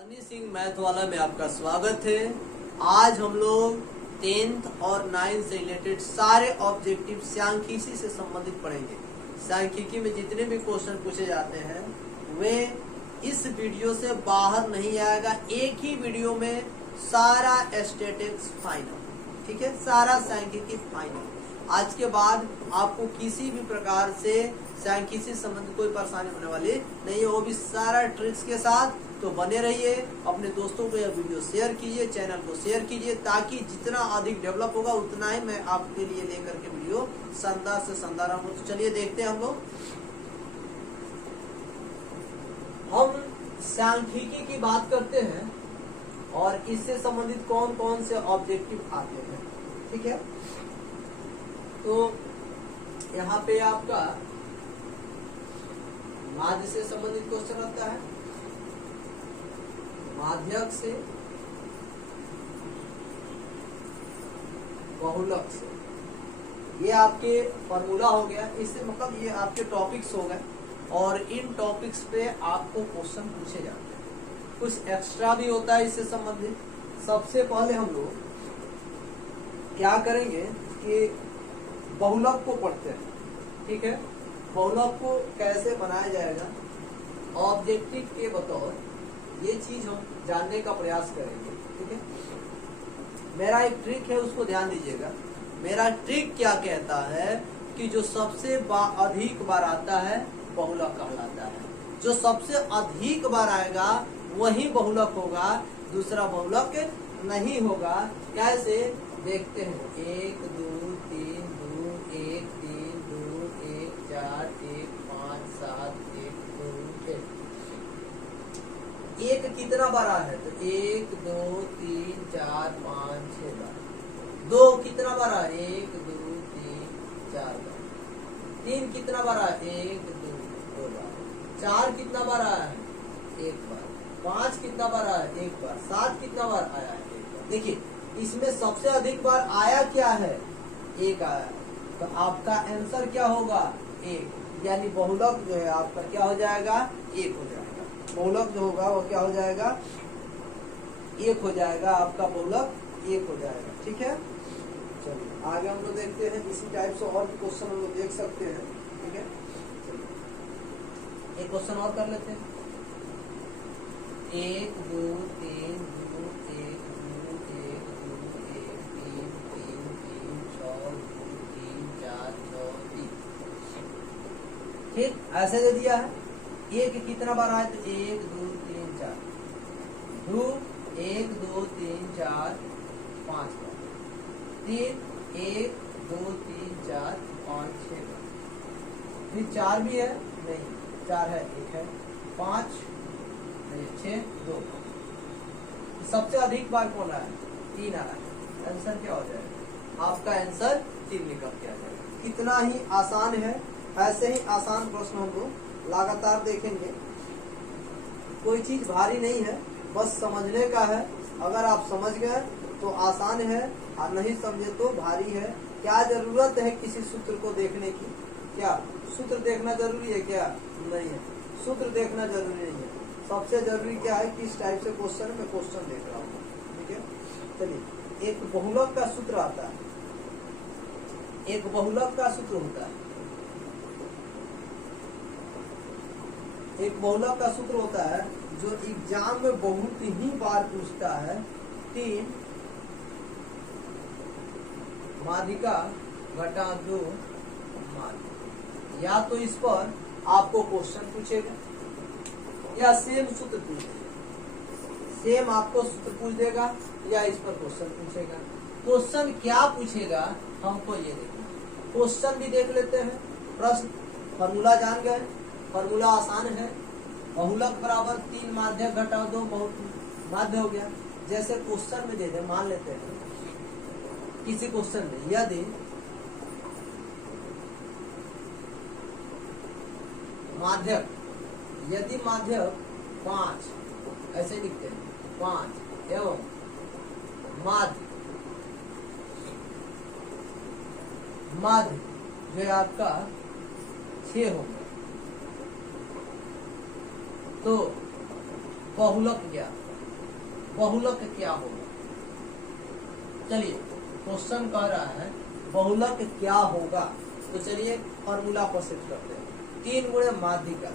Sunny Singh math वाला में आपका स्वागत है। आज हम लोग 10th और 9th से रिलेटेड सारे ऑब्जेक्टिव सांख्यिकी से संबंधित पढ़ेंगे। सांख्यिकी में जितने भी क्वेश्चन पूछे जाते हैं वे इस वीडियो से बाहर नहीं आएगा। एक ही वीडियो में सारा स्टैटिस्टिक्स फाइनल, ठीक है, सारा सांख्यिकी फाइनल। आज के बाद आपको किसी भी प्रकार से सांख्यिकी से संबंधित कोई परेशानी होने वाली नहीं है, वो भी सारा ट्रिक्स के साथ। तो बने रहिए, अपने दोस्तों को यह वीडियो शेयर कीजिए, चैनल को शेयर कीजिए, ताकि जितना अधिक डेवलप होगा उतना ही मैं आपके लिए लेकर के वीडियो शानदार से शानदार आऊंगा। तो चलिए देखते हैं हम सांख्यिकी की बात करते हैं और इससे संबंधित कौन कौन से ऑब्जेक्टिव आते हैं, ठीक है। तो यहाँ पे आपका माध्य से संबंधित क्वेश्चन आता है, माध्यक से, बहुलक से। ये आपके फॉर्मूला हो गया, इससे मतलब ये आपके टॉपिक्स हो गए और इन टॉपिक्स पे आपको क्वेश्चन पूछे जाते हैं। कुछ एक्स्ट्रा भी होता है इससे संबंधित। सबसे पहले हम लोग क्या करेंगे कि बहुलक को पढ़ते हैं, ठीक है। बहुलक को कैसे बनाया जाएगा ऑब्जेक्टिव के बतौर, ये चीज हम जानने का प्रयास करेंगे, ठीक है। मेरा एक ट्रिक है, उसको ध्यान दीजिएगा। मेरा ट्रिक क्या कहता है कि जो सबसे अधिक बार आता है बहुलक कहलाता है। जो सबसे अधिक बार आएगा वही बहुलक होगा, दूसरा बहुलक नहीं होगा। कैसे देखते हैं, 1 2 3 2 1 3 2 1 4 1 5 7 1 2 6। एक कितना बार आया है तो 1 2 3 4 5 6 बार। 2 कितना बार आया, 1 2 3 4 बार। 3 कितना बार आया, 1 2 2 बार। 4 कितना बार आया है, 1 बार। 5 कितना बार आया, 1 बार। 7 कितना बार आया है, 1 बार। देखिए इसमें सबसे अधिक बार आया क्या है, 1 आया। तो आपका आंसर क्या होगा, 1। यानी बहुलक जो है आपका क्या हो जाएगा, 1 हो जाएगा। बहुलक जो होगा वो क्या हो जाएगा, 1 हो जाएगा। आपका बहुलक 1 हो जाएगा, ठीक है। चलिए आगे हम लोग देखते हैं। इसी टाइप से और क्वेश्चन हम लोग देख सकते हैं, ठीक है। चलिए एक क्वेश्चन और कर लेते हैं। 1 2 3 2 1 2 1 2 1 3 3 3 6 2 3 4 9 3, ठीक। ऐसे दे दिया है। 1 कितना बार आया तो 1 2 3 4। 2 1 2 3 4 5 बार। 3 1 2 3 4 5 6 बार। फिर 4 भी है, नहीं 4 है, 1 है। 5 नहीं, 6 2। सबसे अधिक बार कौन आया, 3 आया। आंसर क्या हो जाएगा, आपका आंसर 3 निकल के आ जाएगा। कितना ही आसान है। ऐसे ही आसान प्रश्न हम लोग लगातार देखेंगे। कोई चीज भारी नहीं है, बस समझने का है। अगर आप समझ गए तो आसान है, और नहीं समझे तो भारी है। क्या जरूरत है किसी सूत्र को देखने की, क्या सूत्र देखना जरूरी है, क्या नहीं है। सूत्र देखना जरूरी नहीं है। सबसे जरूरी क्या है, किस टाइप से क्वेश्चन में क्वेश्चन देख रहा हूँ, ठीक है। चलिए एक बहुलक का सूत्र आता है, एक बहुलक का सूत्र होता है। एक बहुलक का सूत्र होता है जो एग्जाम में बहुत ही बार पूछता है। 3 माध्यिका घटा 2 माध्य। या तो इस पर आपको क्वेश्चन पूछेगा या सेम सूत्र पूछेगा। सेम आपको सूत्र पूछ देगा या इस पर क्वेश्चन पूछेगा। क्वेश्चन क्या पूछेगा हमको ये देखना। क्वेश्चन भी देख लेते हैं। प्रश्न फॉर्मूला जान गए, फॉर्मूला आसान है। बहुलक बराबर 3 माध्यक घटा 2 बहुत माध्य हो गया। जैसे क्वेश्चन में दे दे, मान लेते हैं किसी क्वेश्चन में यदि माध्यक, यदि माध्यक 5, ऐसे लिखते हैं 5 एवं माध्य, माध्य जो है आपका 6 होगा, तो बहुलक ज्ञात। बहुलक क्या होगा। चलिए क्वेश्चन कह रहा है बहुलक क्या होगा, तो चलिए फॉर्मूला पर सेट करते हैं। 3 गुणे माध्यिका,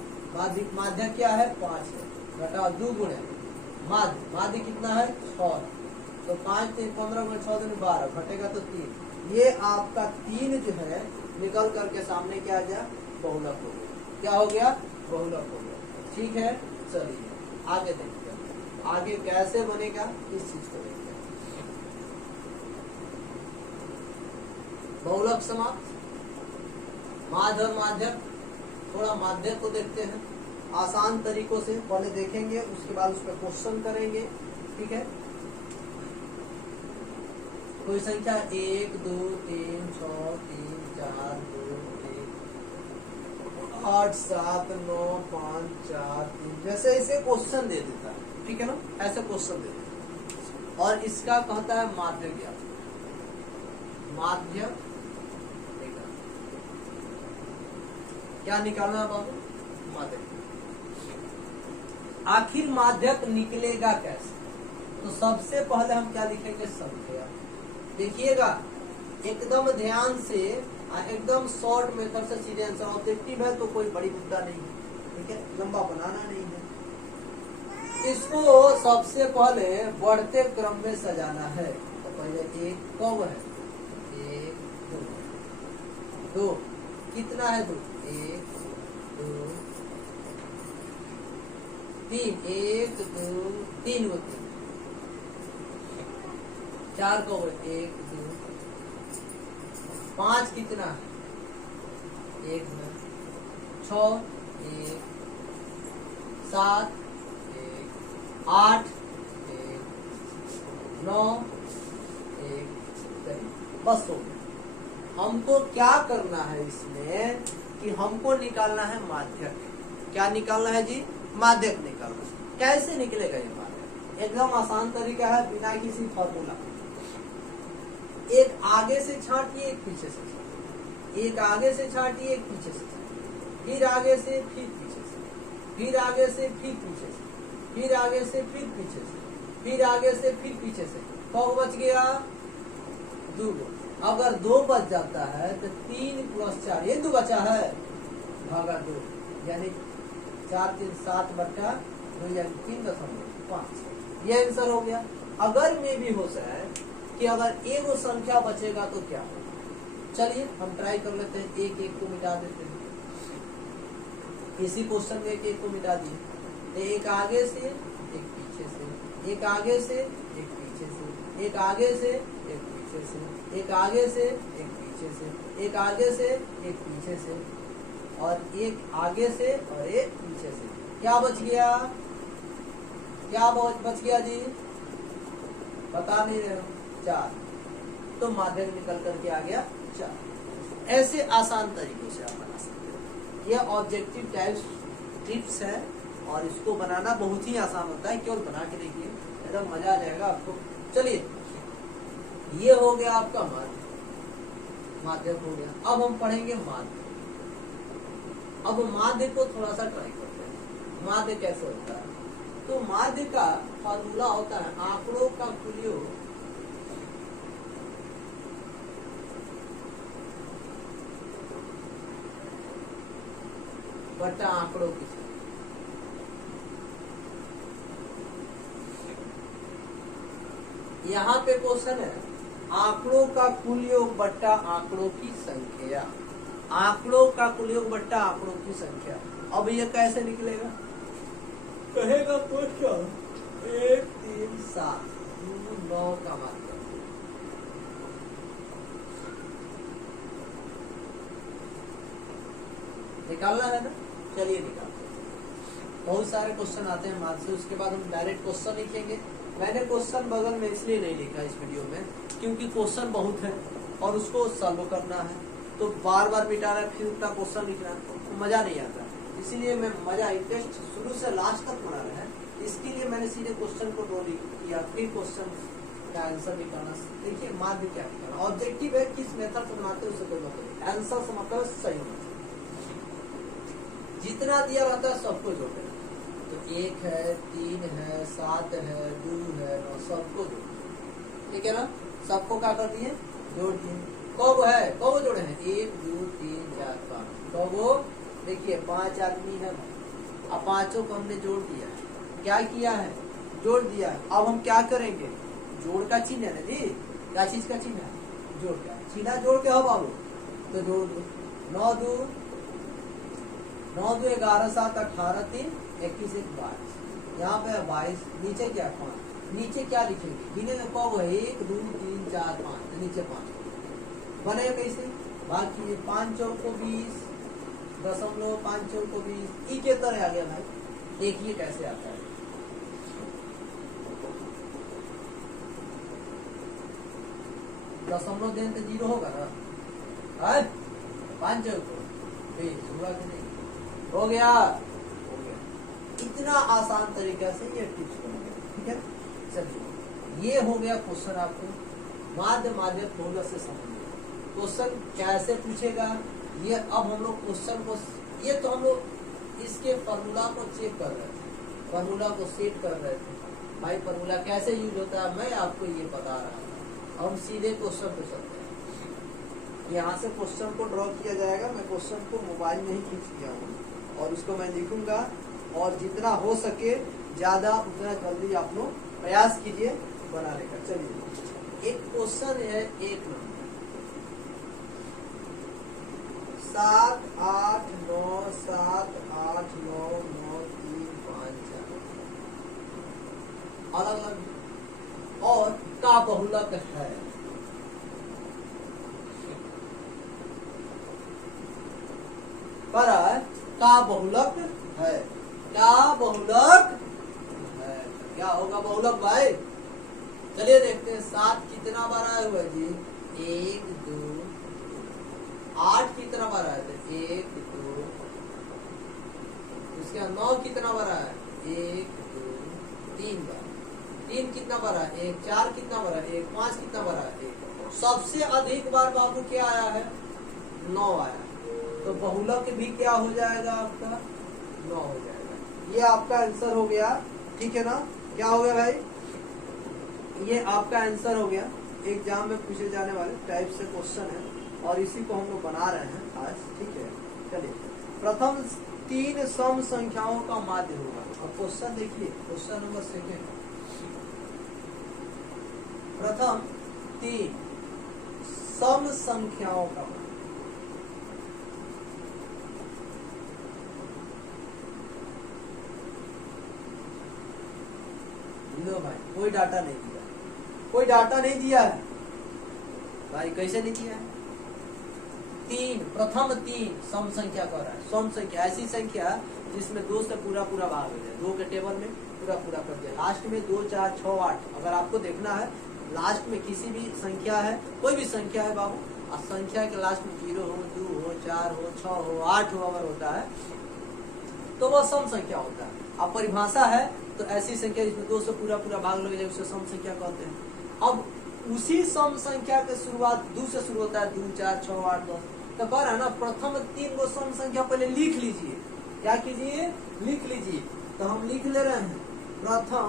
माध्य क्या है 5 है, घटाओ 2 गुणे माध्य कितना है 6, तो 5 3 15 गुणे 6 दिन 12, घटेगा तो 3। ये आपका 3 जो है निकल करके सामने क्या आ गया, बहुलक हो गया। क्या हो गया, बहुलक हो गया। ठीक है, चलिए आगे देखते हैं, आगे कैसे बनेगा इस चीज को देखते हैं। बहुलक समाप्त, माध्य और माध्यक, थोड़ा माध्यक को देखते हैं आसान तरीकों से, पहले देखेंगे उसके बाद उस पर क्वेश्चन करेंगे। ठीक है, कोई संख्या 1 2 3 6 3 4 2 1 8 7 9 5 4 3, जैसे इसे क्वेश्चन दे देता है। ठीक है ना, ऐसे क्वेश्चन दे देता है। और इसका कहता है माध्य ज्ञात, माध्य क्या निकालना है बाबू, माध्यक। आखिर माध्यक निकलेगा कैसे, तो सबसे पहले हम क्या लिखेंगे, संख्या। देखिएगा एकदम ध्यान से, एकदम शॉर्ट मेथड से सीधे आंसर। ऑब्जेक्टिव है तो कोई बड़ी मुद्दा नहीं है, ठीक है, लंबा बनाना नहीं है। इसको सबसे पहले बढ़ते क्रम में सजाना है। तो पहले 1 कब है, 1 2 कितना है 2 1 2 3 1 2 3 को 3 4 को 1 2 5 कितना है 1 6 1 7 1 8 1 9 1 बस हो गया। हमको क्या करना है इसमें कि हमको निकालना है माध्यक। क्या निकालना है जी, माध्यक निकालना है। कैसे निकलेगा ये माध्यक, एकदम आसान तरीका है, बिना किसी फॉर्मूला। एक आगे से छांटिए, एक पीछे से छांटिए, एक आगे से छांटिए, एक पीछे से छांटिए, फिर आगे से, फिर पीछे से, फिर आगे से, फिर पीछे से, फिर आगे से, फिर पीछे से, फिर आगे से, फिर पीछे से। कौ बच गया 2। अगर 2 बच जाता है तो 3 + 4, ये 2 बचा है, भागा 2, यानी 4 3 7 बटा 2 यानी 3.5, ये आंसर हो गया। अगर में भी हो जाए कि अगर एक संख्या बचेगा तो क्या होगा, चलिए हम ट्राई कर लेते हैं। 1 1 को मिटा देते हैं, इसी क्वेश्चन में 1 1 को मिटा दिए। एक आगे से, एक पीछे से, एक आगे से, एक पीछे से, एक आगे से, एक पीछे से, एक आगे से, एक पीछे से, एक आगे से, एक पीछे से, और एक आगे से और एक पीछे से। क्या बच गया, क्या बच गया जी, बता नहीं रहे हो, 4। तो माध्यक निकल करके आ गया 4। ऐसे आसान तरीकों से आप बना सकते हो। यह ऑब्जेक्टिव टाइप्स टिप्स है और इसको बनाना बहुत ही आसान होता है, केवल बना के देखिए, एकदम मजा आ जाएगा आपको। चलिए ये हो गया आपका माध्यक हो गया। अब हम पढ़ेंगे माध्य। अब माध्य को थोड़ा सा ट्राई करते हैं, माध्य कैसे होता है। तो माध्य का फॉर्मूला होता है आंकड़ों का कुलयोग बटा आंकड़ों की संख्या। यहाँ पे क्वेश्चन है आंकड़ों का कुल योग बट्टा आंकड़ों की संख्या, आंकड़ों का कुल योग बट्टा आंकड़ों की संख्या। अब ये कैसे निकलेगा, कहेगा तो क्या, 1 3 7 2 9 का मात्रा, निकालना है ना। चलिए निकालते हैं। बहुत सारे क्वेश्चन आते हैं मार्क्स से, उसके बाद हम डायरेक्ट क्वेश्चन लिखेंगे। मैंने क्वेश्चन बगल में इसलिए नहीं लिखा इस वीडियो में क्योंकि क्वेश्चन बहुत है और उसको सॉल्व करना है, तो बार बार मिटाना है फिर उतना क्वेश्चन लिखना तो मजा नहीं आता। इसीलिए मैं मजा इंटरेस्ट शुरू से लास्ट तक बना रहा है, इसके लिए मैंने सीधे क्वेश्चन को ड्रॉ किया, फिर क्वेश्चन का आंसर निकालना। देखिए माध्य क्या निकालना, ऑब्जेक्टिव है किस मेथड से बनाते हैं उससे कोई मतलब नहीं, आंसर से मतलब सही होना चाहिए। जितना दिया रहता है सबको जोड़ना, तो 1 है, 3 है, 7 है, 2 है, 9, सबको जोड़, ठीक है ना। सबको क्या कर दिए, जोड़ दिए। कब है, कब जोड़े हैं, 1 2 3 4 5, कब, देखिए 5 आदमी है ना, अब पांचों को हमने जोड़ दिया है। क्या किया है, जोड़ दिया है। अब हम क्या करेंगे, जोड़ का चिन्ह है ना जी, क्या चीज का चिन्ह है, जोड़ का चिन्ह, जोड़ के हो बाबू, तो जोड़ दो। 9 2 11 7 18 3 21 1 22, यहाँ पे 22, नीचे क्या 5, नीचे क्या लिखेंगे, गिने में कब है, 1 2 3 4 5, नीचे 5 बने कैसे, बाकी 5 चौक को 20, 5 चौक को 20, ई के तरह आ गया भाई। देखिए कैसे आता है, दशमलव दें तो 0 होगा ना, 5 चौक को 20 हुआ कि नहीं, हो गया, हो गया। इतना आसान तरीके से ये टिप्स बनेगा, ठीक है। चलिए, ये हो गया क्वेश्चन, आपको माध्य फॉर्मूला से समझिए क्वेश्चन कैसे पूछेगा। ये अब हम लोग क्वेश्चन को, ये तो हम लोग इसके फॉर्मूला को चेक कर रहे थे, फॉर्मूला को सेट कर रहे थे भाई, फॉर्मूला कैसे यूज होता है मैं आपको ये बता रहा था। हम सीधे क्वेश्चन पे चलते हैं, यहाँ से क्वेश्चन को ड्रॉ किया जाएगा। मैं क्वेश्चन को मोबाइल में ही खींच लिया हूँ और उसको मैं लिखूंगा, और जितना हो सके ज्यादा उतना जल्दी आप लोग प्रयास कीजिए बनाने का। चलिए, एक क्वेश्चन है 1 नंबर, 7 8 9 7 8 9 9 3 5 4 अलग अलग और का बहुलक है। पर का बहुलक है, क्या बहुलक है, क्या होगा बहुलक भाई। चलिए देखते हैं, 7 कितना बार आया हुआ जी, 1 2, 8 कितना बार आया था, 1 2, उसके बाद 9 कितना बार आया, 1 2 3 बार, 3 कितना बार आया, 1 4 कितना बार आया, 1 5 कितना बार आया, 1। सबसे अधिक बार बाबू क्या आया है, 9 आया, तो बहुलक भी क्या हो जाएगा आपका, 9 हो जाएगा। ये आपका आंसर हो गया, ठीक है ना। क्या हो गया भाई, ये आपका आंसर हो गया। एग्जाम में पूछे जाने वाले टाइप से क्वेश्चन है और इसी को हम लोग बना रहे हैं आज, ठीक है। चलिए, प्रथम 3 सम संख्याओं का माध्य होगा। अब क्वेश्चन देखिए, क्वेश्चन नंबर 2, प्रथम 3 सम संख्याओं का माध्य। लो भाई, कोई डाटा नहीं दिया, कोई डाटा नहीं दिया है भाई, कैसे नहीं दिया है। 3 प्रथम 3 सम संख्या कर रहा है, सम संख्या ऐसी संख्या जिसमें 2 से पूरा पूरा भाग हो जाए, 2 के टेबल में पूरा पूरा कर दिया, लास्ट में 2 4 6 8। अगर आपको देखना है लास्ट में किसी भी संख्या है, कोई भी संख्या है बाबू, और संख्या के लास्ट में 0 हो, 2 हो, 4 हो, 6 हो, 8 हो अगर होता है तो वह सम संख्या होता है। अब परिभाषा है तो ऐसी संख्या जिसमें 2 से पूरा पूरा भाग लग जाए उसे सम संख्या कहते हैं। अब उसी सम संख्या के शुरुआत 2 से शुरू होता है, 2 4 6 8 10। तो कह रहा है ना, प्रथम 3 को सम संख्या पहले लिख लीजिए। क्या कीजिए, लिख लीजिए। तो हम लिख ले रहे हैं, प्रथम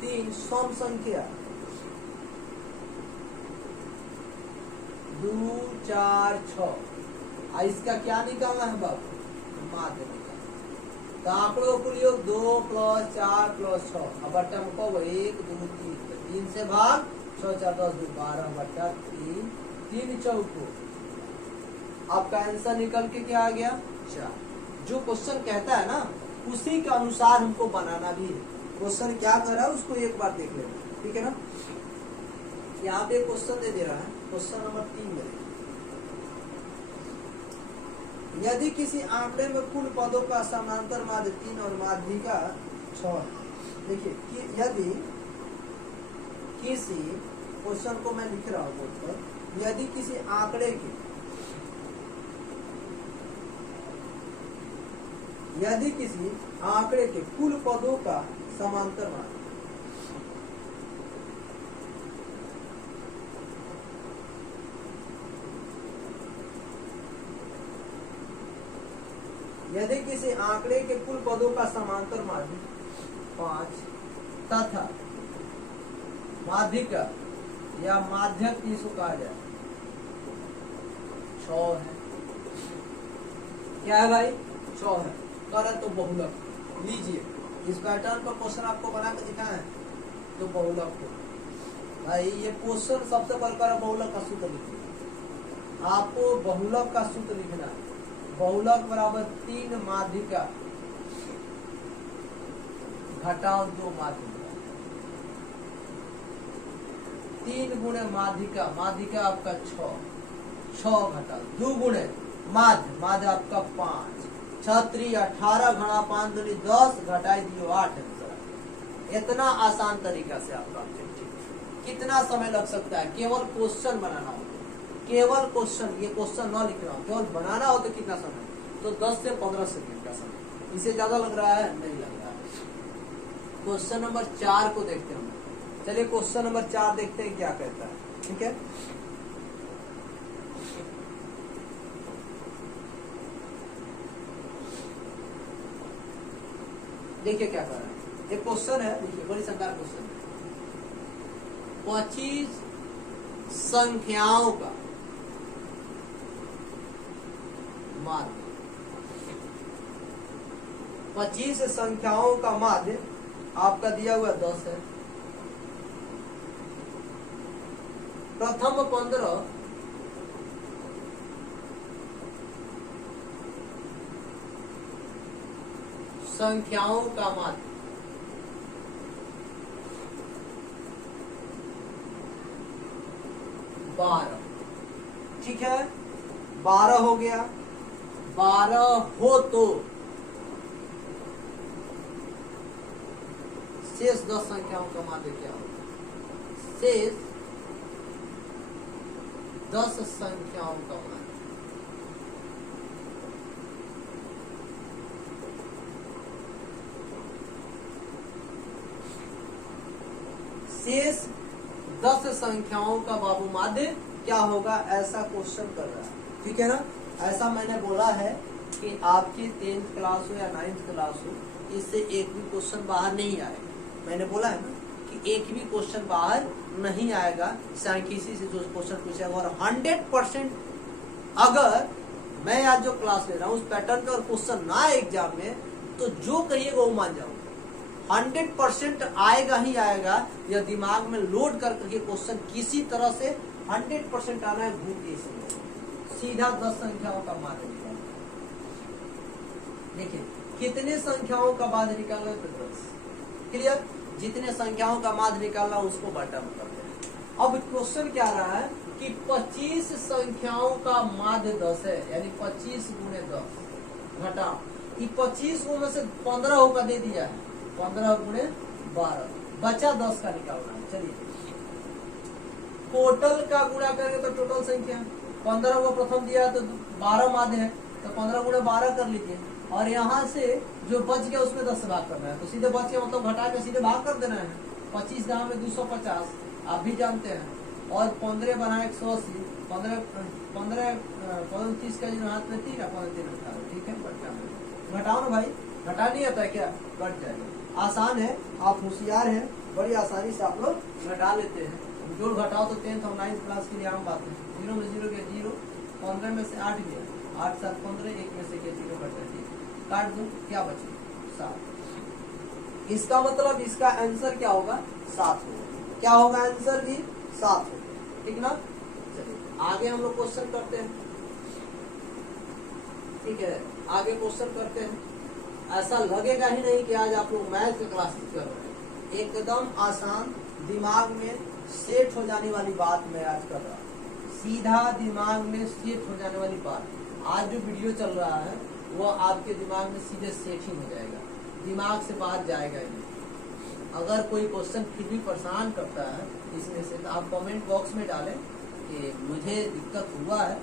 3 सम संख्या 2 4 6। इसका क्या निकालना है बाबू, माध्य निकालना। तो आंकड़ों को लियो 2 + 4 + 6, अब बट्टा में कब 1 2 3, 3 से भाग 6 4 10 2 12 बट्टा 3, 3 चौको। आपका आंसर निकल के क्या आ गया, 4। जो क्वेश्चन कहता है ना उसी के अनुसार हमको बनाना भी है। क्वेश्चन क्या कर रहा है उसको एक बार देख लेना, ठीक है ना। यहाँ पे क्वेश्चन दे रहा है, क्वेश्चन नंबर 3 में यदि किसी आंकड़े में कुल पदों का समांतर माध्य 3 और माध्यिका 6 है। देखिए कि यदि किसी, क्वेश्चन को मैं लिख रहा हूँ बोर्ड पर, यदि किसी आंकड़े के, यदि किसी आंकड़े के कुल पदों का समांतर माध्य, यदि किसी आंकड़े के कुल पदों का समांतर माध्य 5 तथा माध्यिका या माध्यक इसको कहा जाए 6 है। क्या है भाई? 6 है। करत तो बहुलक लीजिए, इस पैटर्न पर क्वेश्चन आपको बना के दिखाया है तो बहुलक को भाई ये क्वेश्चन सबसे पहले बहुलक का सूत्र लिखना। आपको बहुलक का सूत्र लिखना है। बहुलक बराबर 3 माध्यिका घटाओ 2 माध्यिका, 3 गुणे माध्यिका, माध्यिका आपका 6 घटाओ 2 गुणे माध्य, माध्य आपका 5, 6 18 घड़ा 5 दूनी 10 घटाई दियो 8 आंसर। इतना आसान तरीका से आपका कितना समय लग सकता है? केवल क्वेश्चन बनाना हो, केवल क्वेश्चन, ये क्वेश्चन न लिखना हो, केवल बनाना हो तो कितना समय? तो 10 से 15 सेकंड का समय। इसे ज्यादा लग रहा है? नहीं लग रहा है। क्वेश्चन नंबर 4 को देखते हैं। चलिए क्वेश्चन नंबर 4 देखते हैं क्या कहता है। ठीक है, देखिए क्या कर रहा है। एक क्वेश्चन है, देखिए बड़ी शानदार क्वेश्चन है। 25 संख्याओं का माध्य, 25 संख्याओं का माध्य आपका दिया हुआ 10 है। प्रथम 15 संख्याओं का माध्य 12। ठीक है, 12 हो गया। 12 हो तो शेष 10 संख्याओं का माध्य क्या होगा? शेष 10 संख्याओं का माध्य शेष 10 संख्याओं का बाबू माध्य क्या होगा? ऐसा क्वेश्चन कर रहा है। ठीक है ना, ऐसा मैंने बोला है कि आपकी 10th क्लास हो या 9th क्लास हो, इससे एक भी क्वेश्चन बाहर नहीं आएगा। मैंने बोला है ना कि एक भी क्वेश्चन बाहर नहीं आएगा सांख्यिकी से जो क्वेश्चन पूछेगा। और 100% अगर मैं आज जो क्लास ले रहा हूँ उस पैटर्न पे और क्वेश्चन ना आए एग्जाम में, तो जो कहिएगा वो मान जाऊंगा। 100% आएगा ही आएगा। या दिमाग में लोड करके क्वेश्चन किसी तरह से 100% आना है, घूम के सीधा 10 संख्याओं का माध्य निकालना। देखिए कितने संख्याओं का माध्य निकालना है? तो 10। क्लियर? जितने संख्याओं का माध्य निकालना उसको बटा करते हैं। अब क्वेश्चन क्या रहा है कि 25 संख्याओं का माध्य 10 है, यानी 25 गुणे 10 घटा 25 में से 15 होकर दे दिया है, 15 गुणे 12 बचा 10 का निकालना है। चलिए टोटल का गुणा करेंगे तो टोटल संख्या 15 को प्रथम दिया है तो 12 माध्य है, तो 15 गुणे 12 कर लीजिए। और यहाँ से जो बच गया उसमें 10 से भाग करना है, तो सीधे बच गया मतलब घटा के सीधे भाग कर देना है। 25 गाँव में 250 आप भी जानते हैं, और 15 बना 180, 15 30 का जो हाथ में 3 है, 3 18। ठीक है, घटाओ ना भाई, घटा नहीं आता है क्या? कट जाएगा। आसान है, आप होशियार हैं, बड़ी आसानी से आप लोग घटा लेते हैं। जोड़ घटाओ तो 10th और 9th क्लास के लिए आम बात है। 0 में 0 गया 0, 15 में से 8 गया, 8 7 15, 1 में से गया 0 बचा 3, काट दो, क्या बचे? 7। इसका मतलब इसका आंसर क्या होगा? 7 होगा। क्या होगा आंसर भी? 7 होगा। ठीक ना? चलिए आगे हम लोग क्वेश्चन करते हैं। ठीक है, आगे क्वेश्चन करते हैं। ऐसा लगेगा ही नहीं कि आज आप लोग मैथ की क्लास कर रहे हैं। एकदम आसान, दिमाग में सेट हो जाने वाली बात मैं आज कर रहा हूँ। सीधा दिमाग में सेट हो जाने वाली बात। आज जो वीडियो चल रहा है वो आपके दिमाग में सीधे सेट ही हो जाएगा, दिमाग से बाहर जाएगा ही। अगर कोई क्वेश्चन फिर भी परेशान करता है इसमें से, तो आप कमेंट बॉक्स में डालें कि मुझे दिक्कत हुआ है,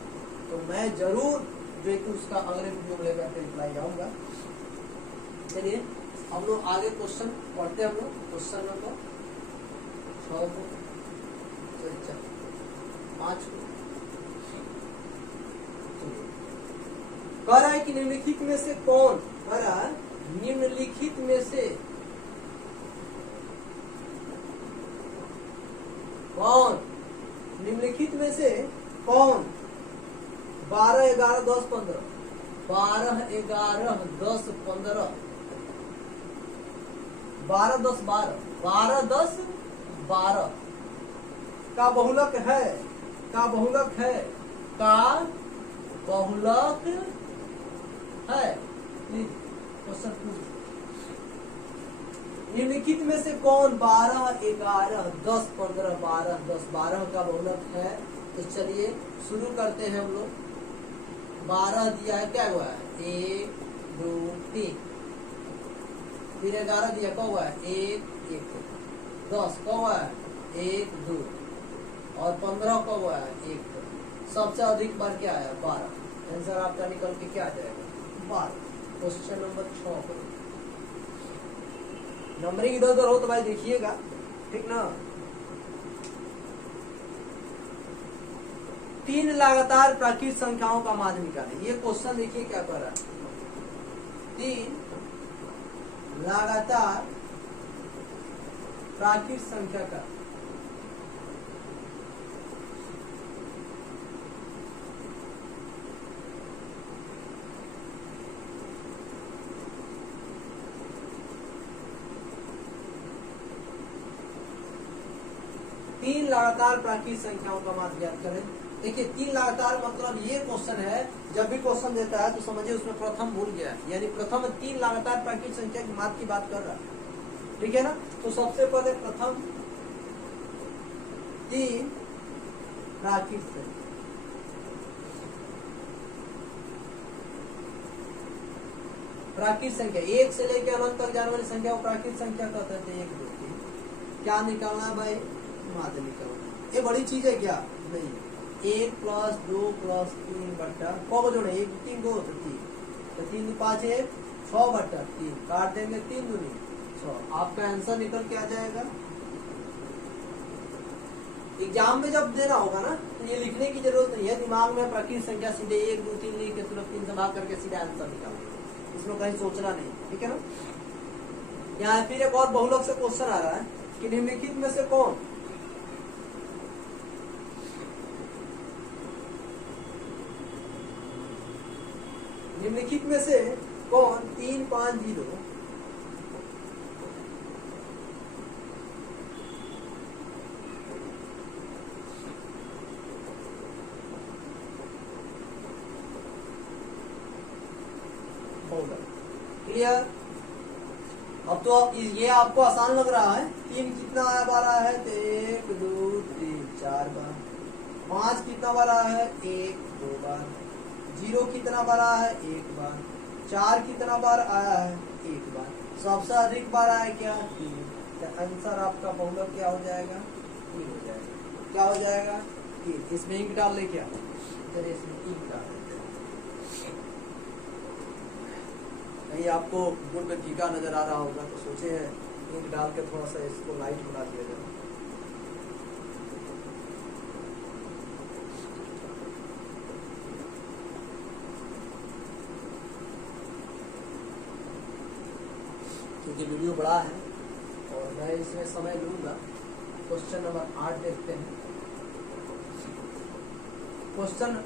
तो मैं जरूर जो है उसका अगले वीडियो में लेकर रिप्लाई आऊंगा। चलिए हम लोग आगे क्वेश्चन पढ़ते हैं। हम लोग क्वेश्चन नंबर 6 को, 5 को। कह रहा है कि निम्नलिखित में से कौन, कह रहा है निम्नलिखित में से कौन, निम्नलिखित में से कौन 12, 11, 10, 15, 12, 11, 10, 15, 12, 10, 12, 12, 10, 12 का बहुलक है, का बहुलक है, का बहुलक है। क्वेश्चन निम्नलिखित में से कौन 12, 11, 10, 15, 12, 10, 12 का बहुलक है। तो चलिए शुरू करते हैं हम लोग। 12 दिया है, क्या हुआ है 1, 2, 3, फिर 11 दिया, क्या हुआ है 1, 1, 10 क्या हुआ है 1, 2 और 15 का हुआ है 1। सबसे अधिक बार क्या आया 12। आंसर आपका निकल के क्या आ जाएगा 12। Question number 6। नंबरिंग इधर उधर हो तो भाई देखिएगा, ठीक ना। 3 लगातार प्राकृतिक संख्याओं का माध्य निकालें। ये क्वेश्चन देखिए क्या कर रहा है। 3 लगातार प्राकृतिक संख्या का तीन लगातार प्राकृतिक संख्याओं का माध्य ज्ञात करें। देखिए 3 लगातार मतलब ये क्वेश्चन है, जब भी क्वेश्चन देता है तो समझिए उसमें प्रथम भूल गया है, यानी प्रथम 3 लगातार प्राकृतिक संख्या की माध्य की बात कर रहा है, ठीक है ना। तो सबसे पहले प्रथम 3 प्राकृतिक संख्या, प्राकृतिक संख्या 1 से लेकर अनंत तक जाने वाली संख्या को प्राकृतिक संख्या कहते हैं। 1, 2, 3 क्या निकालना है भाई माध्य निकालना। ये बड़ी चीज है क्या नहीं। 1 + 2 + 3 बट्टा को जोड़े 1, 3 2 तो 3 तो 3 2 5 1 6 बट्टा 3 काट देंगे 3 दूनी 6। आपका आंसर निकल के आ जाएगा। एग्जाम में जब देना होगा ना तो ये लिखने की जरूरत नहीं है, दिमाग में प्राकृतिक संख्या सीधे 1 2 3 लिख के तुरंत 3 से भाग करके सीधा आंसर निकाल, इसमें कहीं सोचना नहीं, ठीक है ना। यहाँ फिर एक और बहुलक से क्वेश्चन आ रहा है कि निम्नलिखित में से कौन निम्नलिखित में से कौन 3 5 0 क्लियर। अब तो ये आपको आसान लग रहा है। 3 कितना बार आया है तो 1 2 3 4 बार। 5 कितना बार आया है 1 2 बार। 0 कितना बार आया है 1 बार। 4 कितना बार आया है 1 बार। सबसे अधिक बार आया क्या 3। तो आंसर आपका बहुलक क्या हो जाएगा 3 हो जाएगा। क्या हो जाएगा 3। इसमें इंक डाल ले क्या, चलिए इसमें इंक डाल देते हैं। कहीं आपको गुण में फीका नजर आ रहा होगा तो सोचे हैं इंक डाल के थोड़ा सा इसको लाइट बना दिया जाए। क्योंकि वीडियो बड़ा है और मैं इसमें समय लूंगा। क्वेश्चन नंबर 8 देखते हैं। क्वेश्चन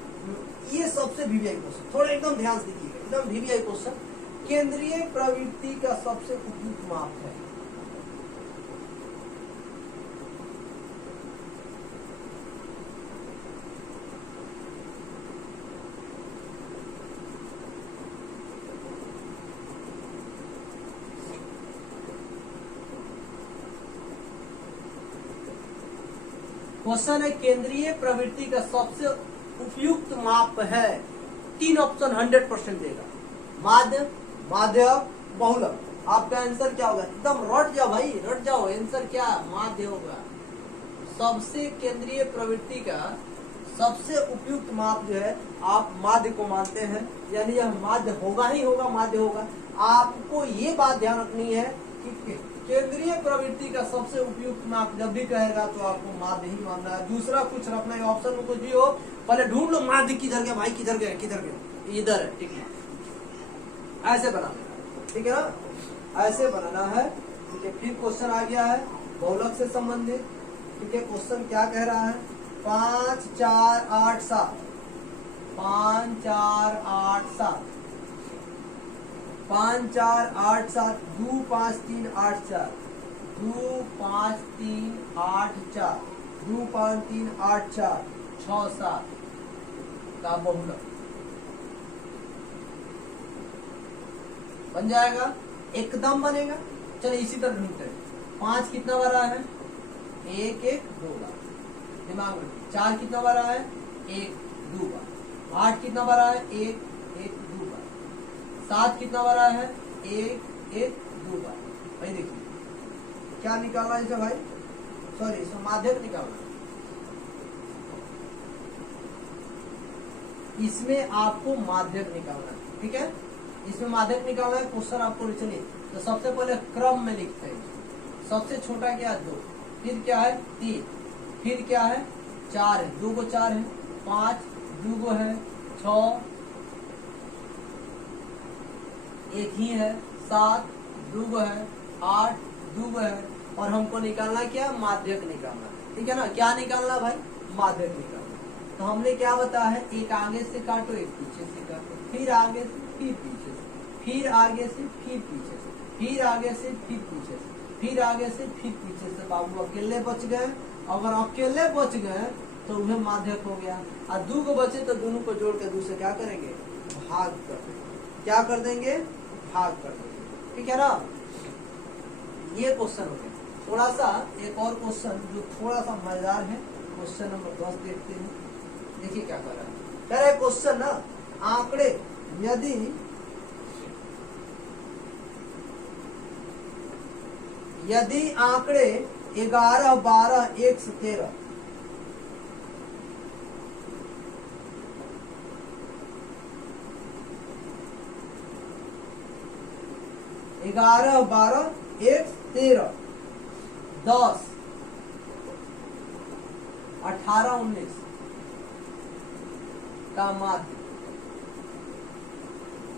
ये सबसे वीवीआई क्वेश्चन, थोड़ा एकदम ध्यान से देखिएगा, एकदम वीवीआई क्वेश्चन। केंद्रीय प्रवृत्ति का सबसे उपयुक्त माप है। क्वेश्चन है केंद्रीय प्रवृत्ति का सबसे उपयुक्त माप है। 3 ऑप्शन 100% देगा। माध्य, माध्य, बहुलक। आपका आंसर क्या होगा, एकदम रट जाओ भाई, रट जाओ। आंसर क्या माध्य होगा। सबसे केंद्रीय प्रवृत्ति का सबसे उपयुक्त माप जो है आप माध्य को मानते हैं, यानी यह माध्य होगा ही होगा, माध्य होगा। आपको ये बात ध्यान रखनी है कि केंद्रीय प्रवृत्ति का सबसे उपयुक्त माप जब भी कहेगा तो आपको माध्य ही मानना है। दूसरा कुछ रखना है, ऑप्शन में कुछ भी हो, पहले ढूंढ लो माध्य किधर गया भाई, किधर गया, किधर गया, इधर है, ठीक है। ऐसे बनाना है, ठीक है ना, ऐसे बनाना है। ठीक है, फिर क्वेश्चन आ गया है बहुलक से संबंधित। ठीक है, क्वेश्चन क्या कह रहा है, 5 4 8 7, 5 4 8 7, 5 4 8 7, 2 5 3 8 4, 2 5 3 8 4, 2 5 3 8 4, 6 7 का बहुलक बन जाएगा, एकदम बनेगा। चलो इसी तरह ढूंढते हैं। 5 कितना बड़ा है, 1 1 2 बार, दिमाग में। 4 कितना बड़ा है, 1 2 बार। 8 कितना बड़ा है, 1 1 2 बार। 7 कितना बड़ा है, 1 1 2 बार। भाई देखिए क्या निकालना है इसे भाई, सॉरी इसमें माध्यक निकालना है। इसमें आपको माध्यक निकालना है, ठीक है, इसमें माध्यक निकालना है। क्वेश्चन आपको चलिए तो सबसे पहले क्रम में लिखते हैं। सबसे छोटा क्या है 2, फिर क्या है 3, फिर क्या है 4 है, 2 को 4 है, 5 2 को है, 6 1 ही है, 7 2 को है, 8 2 को है, और हमको निकालना क्या, माध्यक निकालना। ठीक है ना, क्या निकालना भाई, माध्यक निकालना। तो हमने क्या बताया है, एक आगे से काटो, एक पीछे से काटो, फिर आगे से, फिर पीछे से, फिर आगे से, फिर पीछे से, फिर आगे से, फिर पीछे से, फिर आगे से, फिर पीछे से। बाबू अकेले बच गए, अगर अकेले बच गए तो वह माध्यक हो गया, और 2 को बचे तो दोनों को जोड़ के 2 से क्या करेंगे, भाग कर देंगे। क्या कर देंगे, भाग कर देंगे। ठीक है ना, ये क्वेश्चन हो गया। थोड़ा सा एक और क्वेश्चन जो थोड़ा सा मजेदार है, क्वेश्चन नंबर 10 देखते हैं। देखिए क्या कर रहा है, कह रहा है क्वेश्चन ना, आंकड़े यदि आंकड़े 11 12 1 से 13 11 12 1 13 10 18 19 का माध्य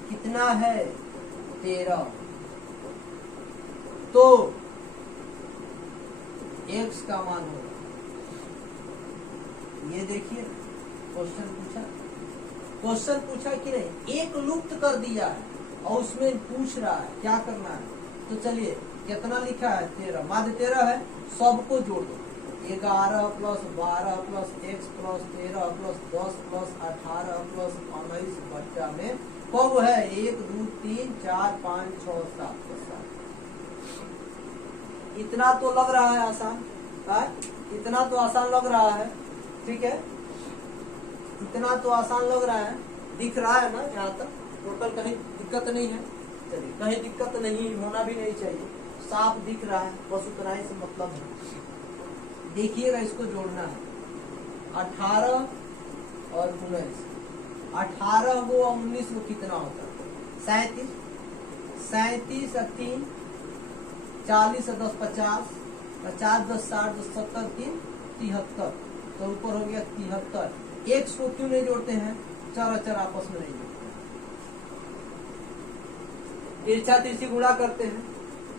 कितना है, 13, तो x का मान होगा। ये देखिए क्वेश्चन पूछा कि नहीं, एक लुप्त कर दिया है और उसमें पूछ रहा है क्या करना है। तो चलिए कितना लिखा है, 13, माध्य 13 है, सबको जोड़ दो। 11 plus 12 plus x plus 13 plus 10 plus 18 plus 19 बच्चा में कब है, 1 2 3 4 5 6 7 7। इतना तो लग रहा है आसान, इतना तो आसान लग रहा है। ठीक है, इतना तो आसान लग रहा है, दिख रहा है ना यहाँ तक, टोटल कहीं दिक्कत नहीं है। चलिए कहीं दिक्कत नहीं होना भी नहीं चाहिए, साफ दिख रहा है, बस उतना ही से मतलब है। देखिएगा इसको जोड़ना है, 18 और 19, 18 वो 19 वो कितना होता है, 37, 37 और 3 40 और 10 50, 50 10 60 10 70 3 73, तो ऊपर हो गया 73। एक्स को क्यों नहीं जोड़ते हैं, चर आपस में नहीं जोड़ते हैं, तिरछा तिरछी गुणा करते हैं।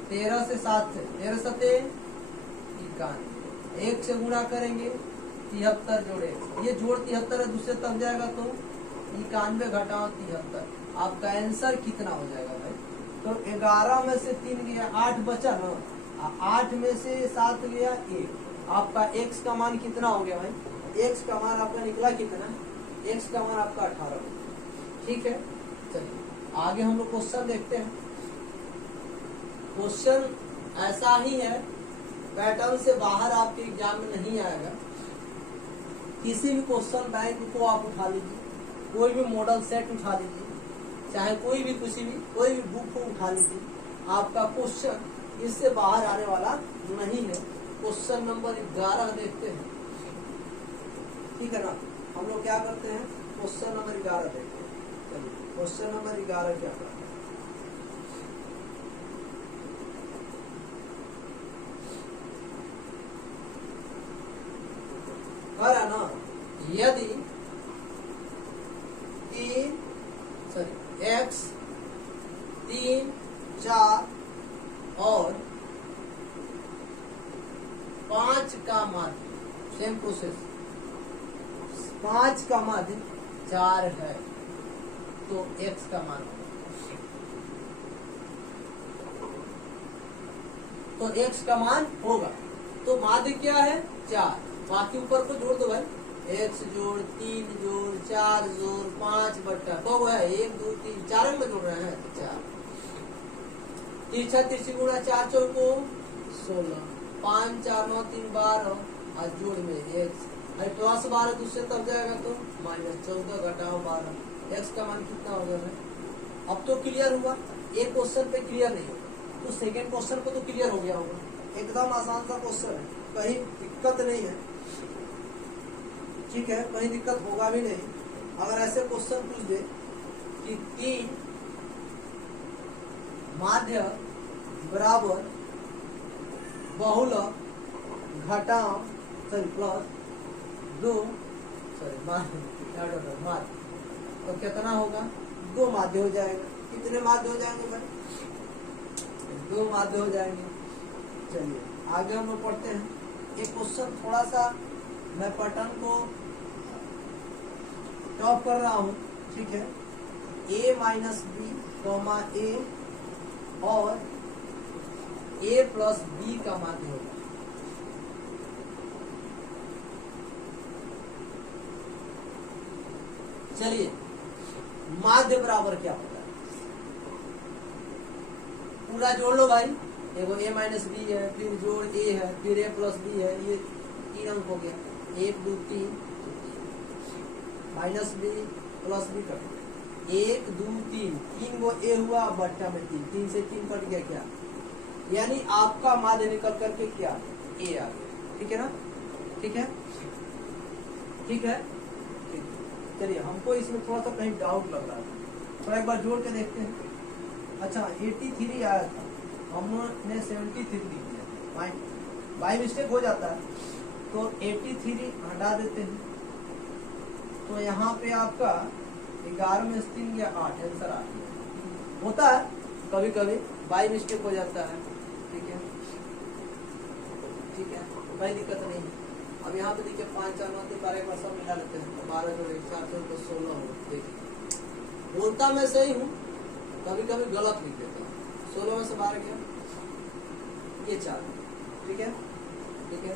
13 से 7 से 13 सते 91, 1 से गुणा करेंगे 73 जोड़े, ये जोड़ 73 है, दूसरे तक जाएगा तो 91 घटाओ 73, आपका आंसर कितना हो जाएगा भाई। तो 11 में से 3 गया, 8 बचा ना, 8 में से 7 गया 1, आपका x का मान कितना हो गया भाई, x का मान आपका निकला कितना, x का मान आपका 18। ठीक है, चलिए आगे हम लोग क्वेश्चन देखते हैं। क्वेश्चन ऐसा ही है, पैटर्न से बाहर आपके एग्जाम में नहीं आएगा। किसी भी क्वेश्चन बैंक को आप उठा लीजिए, कोई भी मॉडल सेट उठा लीजिए, चाहे कोई भी बुक को उठा लीजिए, आपका क्वेश्चन इससे बाहर आने वाला नहीं है। क्वेश्चन नंबर 11 देखते हैं। ठीक है ना, हम लोग क्या करते हैं, क्वेश्चन नंबर 11 देखते हैं। चलिए क्वेश्चन नंबर 11 क्या करते हैं, है ना, यदि x 5 का माध्य, सेम प्रोसेस, 5 का माध्य 4 है तो x का मान होगा, तो x का मान होगा। तो माध्य क्या है 4, बाकी ऊपर को जोड़ दो भाई, x जोड़ 3 जोड़ 4 जोड़ 5 बट्टा कब है 1 2 3 4 में जोड़ रहे हैं 4, तिरछा तिरछी गुणा 4 चौको 16, 5 4 9 3 12 और जोड़ में x, प्लस 12 दूसरे तब जाएगा तो -14 घटाओ 12, x का मान कितना हो गया। अब तो क्लियर हुआ, एक क्वेश्चन पे क्लियर नहीं होगा तो सेकेंड क्वेश्चन को तो क्लियर हो गया होगा। एकदम आसान सा क्वेश्चन है, कहीं दिक्कत नहीं है, ठीक है, कहीं दिक्कत होगा भी नहीं। अगर ऐसे क्वेश्चन पूछ दे कि 3 माध्य बराबर बहुलक घटाओ प्लस 2 माध्य, तो कितना होगा 2 माध्य हो जाएगा। कितने माध्य हो जाएंगे भाई 2 माध्य हो जाएंगे। चलिए आगे हम लोग पढ़ते हैं। एक क्वेश्चन थोड़ा सा मैं पैटर्न को टॉप कर रहा हूँ, ठीक है, a माइनस बी कॉमा ए और a प्लस बी का माध्य होगा। चलिए माध्य बराबर क्या होता है, पूरा जोड़ लो भाई, देखो a माइनस बी है, फिर जोड़ a है, फिर a प्लस बी है, ये 3 अंक हो गया, 1 2 3 minus b plus b cut, 1 2 3 वो a हुआ बट्टा में 3 से 3 कट गया क्या, यानी आपका माध्य निकल करके क्या a आ गया। ठीक है ना, ठीक है, ठीक है, चलिए हमको इसमें थोड़ा सा कहीं डाउट लग रहा था, थोड़ा एक बार जोड़ के देखते हैं। अच्छा 83 आया था, हमने 73 लिख दिया, बाई मिस्टेक हो जाता है, तो 83 हटा देते हैं, तो यहाँ पे आपका 11 में 3 या 8 आंसर आ गया। होता है कभी कभी बाई मिस्टेक हो जाता है, ठीक है, ठीक है, कोई दिक्कत नहीं है। अब यहाँ पे देखिए 5 4 9 3 12 एक बार सब मिला लेते हैं, तो 12 जो 1 4 तो 16 हो। देखिए बोलता मैं सही हूँ, कभी कभी गलत लिख देता हूँ। 16 में से 12 गया, ये 4, ठीक है, ठीक है।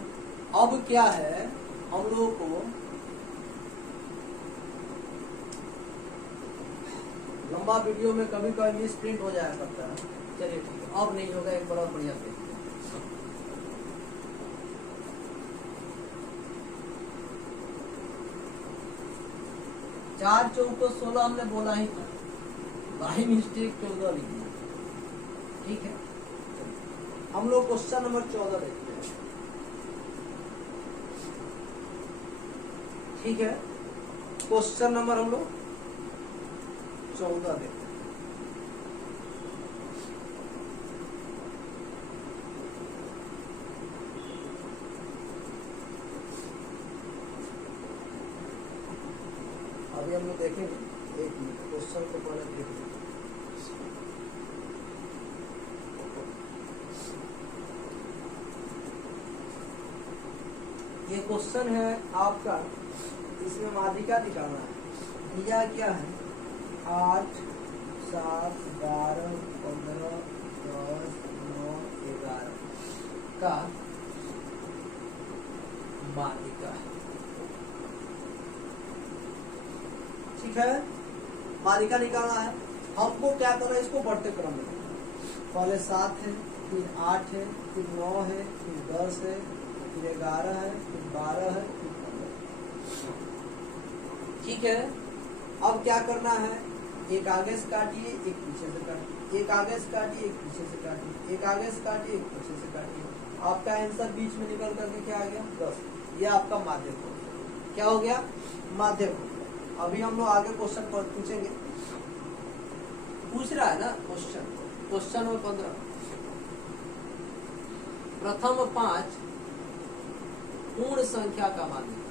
अब क्या है, हम लोगों को लंबा वीडियो में कभी कभी मिस प्रिंट हो जाया करता है। चलिए ठीक है, अब नहीं होगा, एक बार और बढ़िया देखते हैं। 4 चौको 16 हमने बोला ही था, बाई मिस्टेक 14 लिख दिया, ठीक है। हम लोग क्वेश्चन नंबर 14 देखते हैं, ठीक है, क्वेश्चन नंबर हम लोग 14 देखते हैं। अभी हम लोग देखेंगे, एक मिनट क्वेश्चन को पहले देखेंगे। ये क्वेश्चन है आपका, इसमें माध्यिका निकालना है। दिया क्या है 8 7 12 15 10 9 11 का माध्यिका है, ठीक है। माध्यिका निकालना है, हमको क्या करना है, इसको बढ़ते क्रम में, पहले 7 है, फिर 8 है, फिर 9 है, फिर 10 है, फिर 11 है, फिर 12 है, फिर 15, ठीक है। अब क्या करना है, एक आगे से काटिए, एक पीछे से काटिए, एक आगे से काटिए, एक पीछे से काटिए, एक आगे से काटिए, एक पीछे से काटिए। आपका आंसर बीच में निकल करके क्या आ गया 10। ये आपका माध्यक हो गया, क्या हो गया, माध्यक हो गया। अभी हम लोग आगे क्वेश्चन पूछेंगे, पूछ रहा है ना क्वेश्चन, क्वेश्चन नंबर 15, प्रथम 5 पूर्ण संख्या का माध्यक।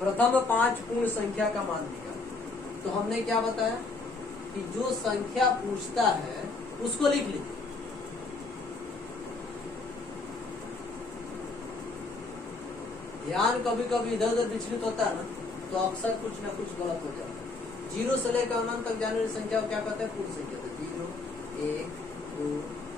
प्रथम 5 पूर्ण संख्या का मान दिया। तो हमने क्या बताया कि जो संख्या पूछता है उसको लिख लीजिए। ध्यान कभी कभी इधर उधर विचलित होता है ना, तो अक्सर कुछ ना कुछ गलत हो जाता है। 0 से लेकर अनंत तक जाने वाली संख्या को क्या कहते हैं? पूर्ण संख्या। 0 1 2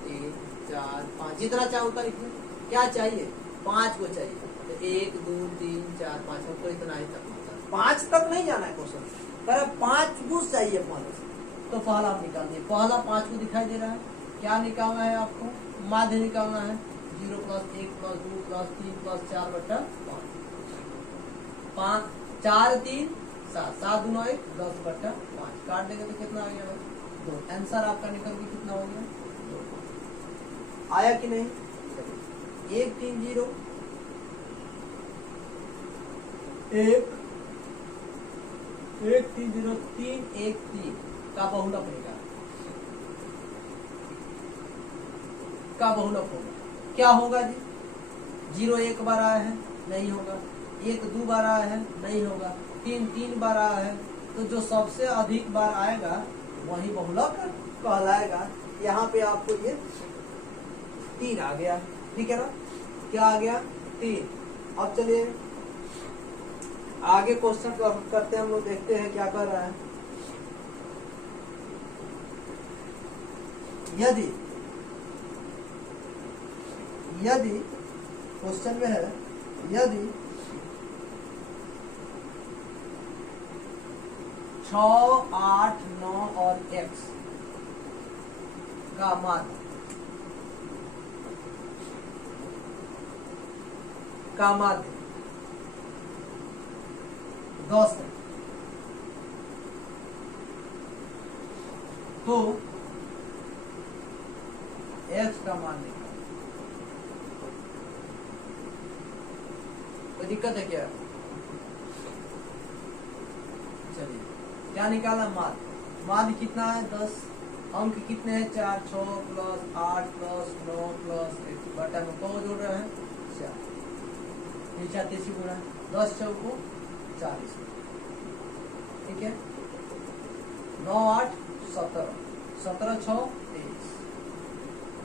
3 4 5, जितना चाहे उतना लिखिए। क्या चाहिए? 5 को चाहिए, तो 1 2 3 4 5, हमको इतना ही तक होता है। 5 तक नहीं जाना है क्वेश्चन, पर 5 गुण चाहिए पहले से। तो पहला आप निकाल दिए, पहला 5 को दिखाई दे रहा है। क्या निकालना है आपको? माध्य निकालना है। 0 + 1 + 2 + 3 + 4 बटा 5, 4 3 7, 7 दूना 1 10 बटा 5, काट देंगे तो कितना आ गया? 2। आंसर आपका निकल के कितना हो गया? 2। आया कि नहीं? 1 3 0 1 1 3 0 3 1 3 का बहुलक रहेगा, का बहुलक होगा। क्या होगा जी? 0 1 बार आया है, नहीं होगा। 1 2 बार आया है, नहीं होगा। 3 3 बार आया है, तो जो सबसे अधिक बार आएगा वही बहुलक कहलाएगा। यहाँ पे आपको ये 3 आ गया, ठीक है ना? क्या आ गया? 3। अब चलिए आगे क्वेश्चन करते हैं हम लोग, देखते हैं क्या कर रहा है। यदि क्वेश्चन में है, यदि 6 8 9 और x का माध्य 10 है, तो x का मान निकाल। कोई दिक्कत है क्या? चलिए क्या निकाला? माध्य कितना है? 10। अंक कितने हैं? 4 6 + 8 + 9 + 1 बटा में कौन जोड़ रहे हैं? 4। नीचे 30 गुणा 10 चौको 40, ठीक है। 9 8 17, 17 6 23,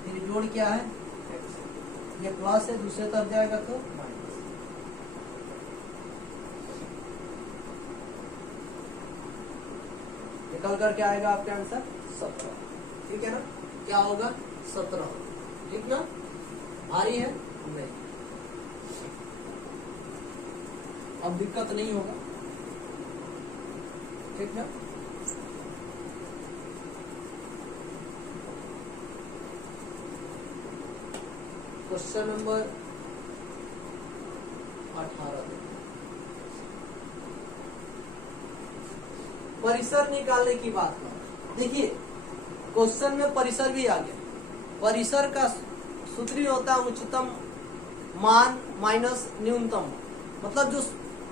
फिर जोड़ क्या है? x। ये प्लस है, दूसरे तरफ जाएगा तो माइनस। निकल कर क्या आएगा आपके आंसर? 17, ठीक है ना? क्या होगा? 17। लिखना भारी है नहीं, अब दिक्कत नहीं होगा, ठीक ना? क्वेश्चन नंबर 18 परिसर निकालने की बात कर। देखिए क्वेश्चन में परिसर भी आ गया। परिसर का सूत्र होता है उच्चतम मान माइनस न्यूनतम, मतलब जो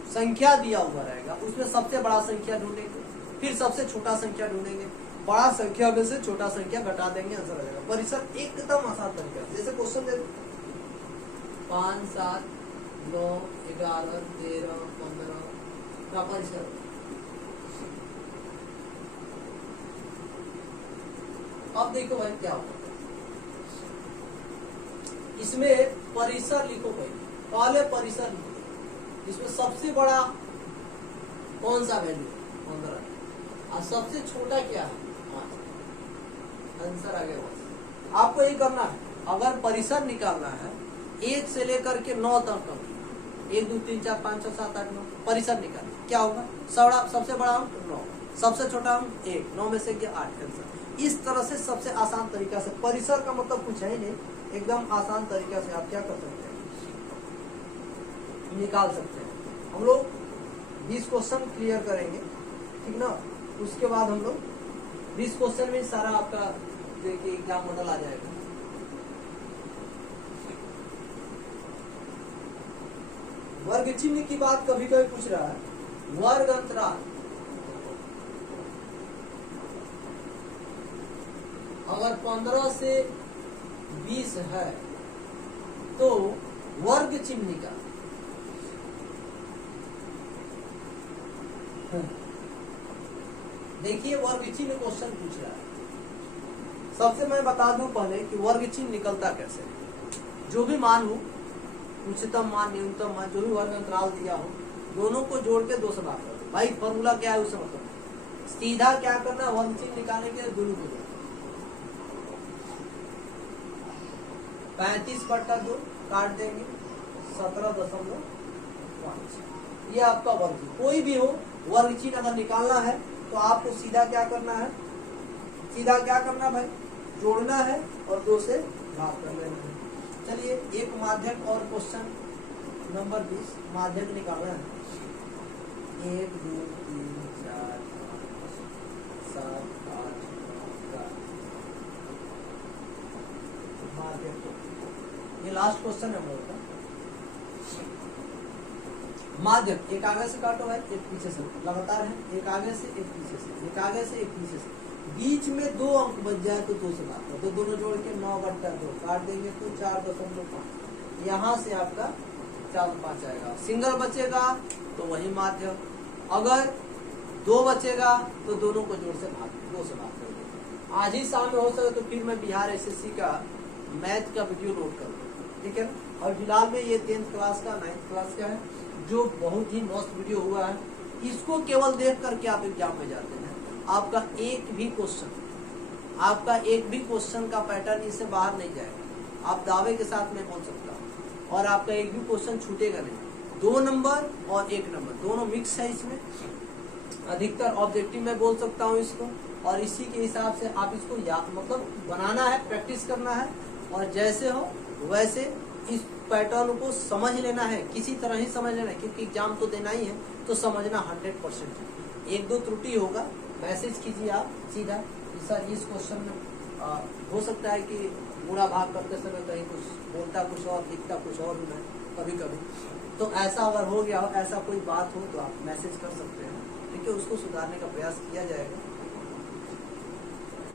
संख्या दिया हुआ रहेगा उसमें सबसे बड़ा संख्या ढूंढेंगे, फिर सबसे छोटा संख्या ढूंढेंगे, बड़ा संख्या में से छोटा संख्या घटा देंगे, आंसर आ जाएगा। परिसर एकदम आसान तरीका है। जैसे क्वेश्चन देखो 5 7 9 11 13 15 का परिसर। अब देखो भाई क्या होगा, इसमें परिसर लिखो भाई, पहले परिसर लिखो, इसमें सबसे बड़ा कौन सा वैल्यू? 15, और सबसे छोटा क्या है? 5। आंसर आ गया। आपको यही करना है, अगर परिसर निकालना है 1 से लेकर के 9 तक, 1 2 3 4 5 6 7 8 9 परिसर निकालना, क्या होगा? सबसे बड़ा अंक 9, सबसे छोटा अंक 1, 9 में से 8 आंसर। इस तरह से सबसे आसान तरीका से, परिसर का मतलब कुछ है नहीं, एकदम आसान तरीका से आप क्या कर सकते हैं? निकाल सकते हैं। हम लोग 20 क्वेश्चन क्लियर करेंगे, ठीक ना? उसके बाद हम लोग 20 क्वेश्चन में सारा आपका देखिए एग्जाम मॉडल आ जाएगा। वर्ग चिन्ह की बात कभी कभी पूछ रहा है। वर्ग अंतराल अगर 15 से 20 है तो वर्ग चिन्ह का देखिए वर्ग चिन्ह क्वेश्चन पूछ रहा है। सबसे मैं बता दूं पहले कि वर्ग चिन्ह निकलता कैसे है। जो भी मान हो, उच्चतम मान न्यूनतम मान, जो भी वर्ग अंतराल दिया हो, दोनों को जोड़ के 2 से भाग कर दो। भाई फॉर्मूला क्या है उसे मतलब सीधा क्या करना, वर्ग चिन्ह निकालने के लिए दोनों को जोड़ना। 35/2 काट देंगे 17.5। ये आपका वर्ग चिन्ह। कोई भी हो वर्ग चिन्ह अगर निकालना है तो आपको सीधा क्या करना है, सीधा क्या करना भाई, जोड़ना है और 2 से भाग कर लेना है। चलिए एक माध्यक और क्वेश्चन नंबर 20 माध्यक निकालना है। 1 2 3 4 5 7 8 9 माध्यक। ये लास्ट क्वेश्चन है हम लोग का। माध्यक एक आगे से काटो है, एक पीछे से, लगातार है, एक आगे से एक पीछे से, एक आगे से एक पीछे से, बीच में 2 अंक बच जाए तो 2 से भाग कर दो। दोनों जोड़ के 9/2 काट देंगे तो 4.5। यहाँ से आपका 4/5 आएगा। सिंगल बचेगा तो वही माध्यक, अगर 2 बचेगा तो दोनों को जोड़ से भाग 2 से भाग कर देंगे। आज ही शाम में हो सके तो फिर मैं बिहार एसएससी का मैथ का वीडियो लोड कर दूँ, ठीक है। और फिलहाल में ये 10th क्लास का 9th क्लास का है, जो बहुत ही मस्त वीडियो हुआ है। इसको केवल देख करके आप एग्जाम में जाते हैं, आपका एक भी क्वेश्चन का पैटर्न इससे बाहर नहीं जाएगा। आप दावे के साथ में बोल सकता हूँ, और आपका एक भी क्वेश्चन छूटेगा नहीं। 2 नंबर और 1 नंबर दोनों मिक्स है इसमें। अधिकतर ऑब्जेक्टिव में बोल सकता हूँ इसको, और इसी के हिसाब से आप इसको मतलब बनाना है, प्रैक्टिस करना है, और जैसे हो वैसे इस पैटर्न को समझ लेना है, किसी तरह ही समझ लेना है, क्योंकि एग्जाम तो देना ही है, तो समझना 100% है। 1-2 त्रुटि होगा, मैसेज कीजिए आप सीधा कि सर इस क्वेश्चन में हो सकता है कि गुणा भाग करते समय कहीं कुछ बोलता कुछ और लिखता कुछ और भी है कभी कभी, तो ऐसा अगर हो गया हो, ऐसा कोई बात हो तो आप मैसेज कर सकते हैं, ठीक है। उसको सुधारने का प्रयास किया जाएगा।